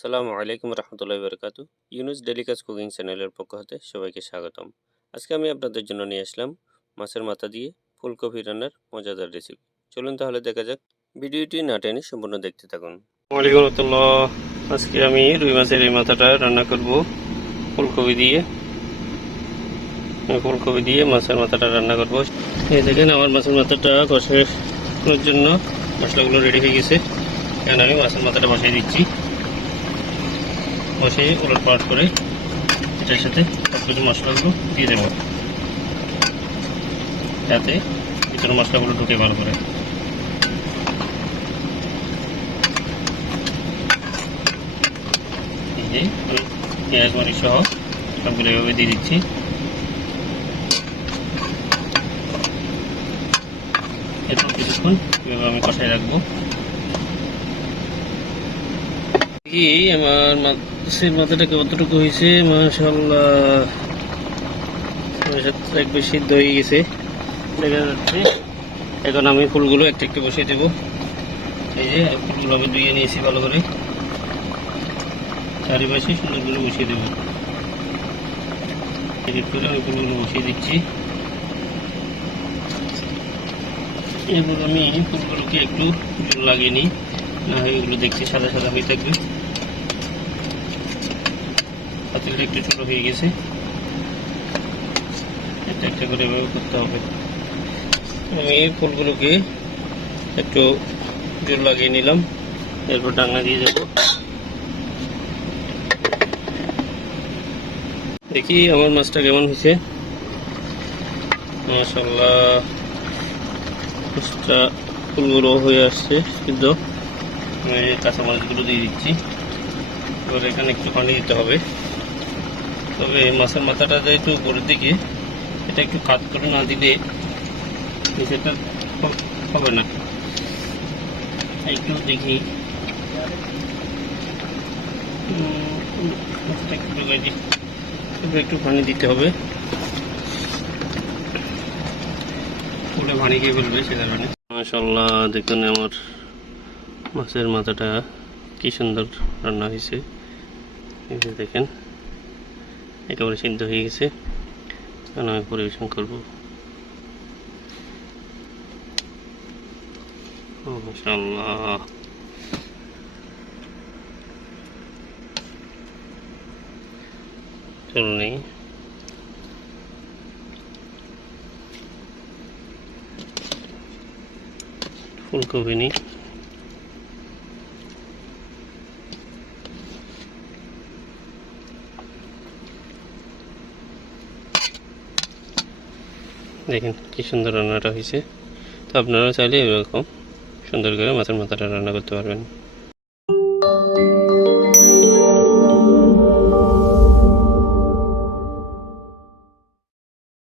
সালামু আলাইকুম রহমতুল্লাহি বারকাতু। ইউনুস ডেলিকাস কুকিং চ্যানেলের পক্ষ হতে সবাইকে স্বাগতম। আজকে আমি আপনাদের জন্য নিয়ে আসলাম মাছের মাথা দিয়ে ফুলকপি রান্নার মজাদার রেসিপি। চলুন তাহলে দেখা যাক। ভিডিওটি না টেনে সম্পূর্ণ দেখতে থাকুন। ওয়ালাইকুম রহমতুল্লাহ। আজকে আমি রুই মাছের এই মাথাটা রান্না করব ফুলকপি দিয়ে। ফুলকপি দিয়ে মাছের মাথাটা রান্না করব। এই দেখেন আমার মাছের মাথাটা কষানোর জন্য মশলাগুলো রেডি হয়ে গেছে। এখন আমি মাছের মাথাটা বসিয়ে দিচ্ছি। বসিয়ে উলট পালট করে এটার সাথে সবকিছু মশলাগুলো দিয়ে দেবো, যাতে ভিতরে মশলাগুলো ঢুকে ভালো করে। এই যে আমি পেঁয়াজ মরিচ সহ সবগুলো এভাবে দিয়ে দিচ্ছি। এরপর কিছুক্ষণ এভাবে আমি কষায় রাখবো। আমার মাছের মাথাটা কতটুকু হয়েছে, মাশাআল্লাহ একবার সিদ্ধ হয়ে গেছে দেখা যাচ্ছে। এখন আমি ফুলগুলো একটা একটু বসিয়ে দেবো। এই যে ফুলগুলো আমি ধুয়ে নিয়েছি ভালো করে, চারিপাশে সুন্দর করে বসিয়ে দেবো। এডিট করে আমি ফুলগুলো বসিয়ে দিচ্ছি। এরপর আমি ফুলগুলোকে একটু জল লাগিয়ে নিই, না হয় এগুলো দেখছি সাদা সাদা হয়ে থাকবে। পাতিলটা একটু ছোট হয়ে গেছে, একটা একটা করে এভাবে করতে হবে। আমি ফুলগুলোকে একটু জল লাগিয়ে নিলাম, এরপর ডাকনা দিয়ে যাব। দেখি আমার মাছটা কেমন হয়েছে। মাশাআল্লাহ মাছটা ফুলগুলো হয়ে আসছে সিদ্ধ। আমি কাঁচামরিচগুলো দিয়ে দিচ্ছি। এবার এখানে একটু পানি দিতে হবে। তবে মাছের মাথাটা যেহেতু উপরের দিকে, এটা একটু কাট করে না দিলে নিচেটা হবে না। একটু দেখি একটু পানি দিতে হবে, পুরো পানি খেয়ে ফেলবে সে কারণে। মাশাআল্লাহ দেখুন আমার মাছের মাথাটা কি সুন্দর রান্না হয়েছে। এই যে দেখেন একেবারে সিদ্ধ হয়ে গেছে। এখন আমি পরিবেশন করবো। মাশাআল্লাহ চলুন ফুলকপি নিই। দেখেন কি সুন্দর রান্নাটা হয়েছে। তো আপনারা চাইলে এরকম সুন্দর করে মাছের মাথাটা রান্না করতে পারবেন।